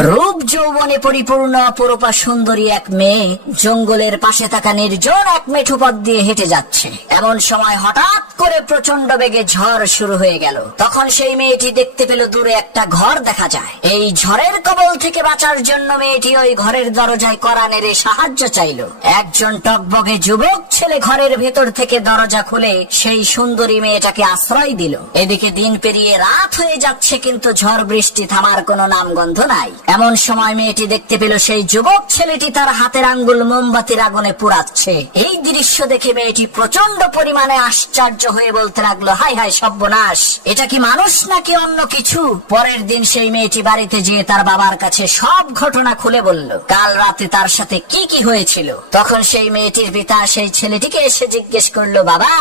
রূপ যৌবনে পরিপূর্ণ অপরূপা সুন্দরী এক মেয়ে জঙ্গলের পাশে থাকা নির্জন এক মেঠো পথ দিয়ে হেঁটে যাচ্ছে। এমন সময় হঠাৎ করে প্রচন্ড বেগে ঝড় শুরু হয়ে গেল। তখন সেই মেয়েটি দেখতে পেল দূরে একটা ঘর দেখা যায়। এই ঝড়ের কবল থেকে বাঁচার জন্য মেয়েটি ওই ঘরের দরজায় কড়া নেড়ে সাহায্য চাইল। একজন টকবগে যুবক ছেলে ঘরের ভেতর থেকে দরজা খুলে সেই সুন্দরী মেয়েটাকে আশ্রয় দিল। এদিকে দিন পেরিয়ে রাত হয়ে যাচ্ছে, কিন্তু ঝড় বৃষ্টি থামার কোনো নামগন্ধ নাই। এমন সময় মেয়েটি দেখতে পেল সেই যুবক ছেলেটি তার হাতের আঙ্গুল মোমবাতির আগুনে পুড়াচ্ছে। এই দৃশ্য দেখে মেয়েটি প্রচন্ড পরিমাণে আশ্চর্য হয়ে বলতে লাগলো, হায় হায় সর্বনাশ, এটা কি মানুষ নাকি অন্য কিছু? পরের দিন সেই মেয়েটি বাড়িতে যেয়ে তার বাবার কাছে সব ঘটনা খুলে বলল, কাল রাতে তার সাথে কি কি হয়েছিল। তখন সেই মেয়েটির পিতা সেই ছেলেটিকে এসে জিজ্ঞেস করলো, বাবা,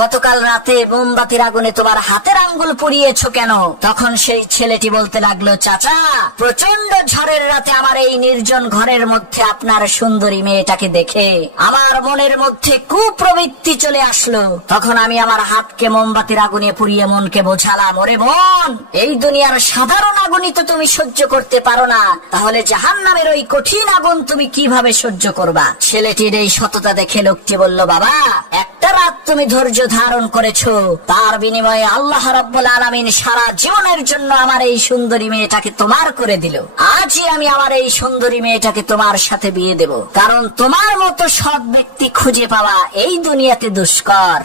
গতকাল রাতে মোমবাতির আগুনে তোমার হাতের আঙ্গুল পুড়িয়েছো কেন? তখন সেই ছেলেটি বলতে লাগলো, চাচা, প্রচন্ড ঝড়ের রাতে আমার এই নির্জন ঘরের মধ্যে আপনার সুন্দরী মেয়েটাকে দেখে আমার মনের মধ্যে কুপ্রবৃত্তি চলে আসলো। তখন আমি আমার হাতকে মোমবাতির আগুনে পুড়িয়ে মনকে বোঝালাম, ওরে মন, এই দুনিয়ার সাধারণ আগুনই তো তুমি সহ্য করতে পারো না, তাহলে জাহান্নামের ওই কঠিন আগুন তুমি কিভাবে সহ্য করবা? ছেলেটির এই সততা দেখে লোকটি বলল, বাবা, একটা রাত তুমি ধৈর্য ধারণ করেছো, তার বিনিময়ে আল্লাহ রাব্বুল আলামিন সারা জীবনের জন্য আমার এই সুন্দরী মেয়েটাকে তোমার করে দিল। আজই আমি আমার এই সুন্দরী মেয়েটাকে তোমার সাথে বিয়ে দেব, কারণ তোমার মতো সৎ ব্যক্তি খুঁজে পাওয়া এই দুনিয়াতে দুষ্কর।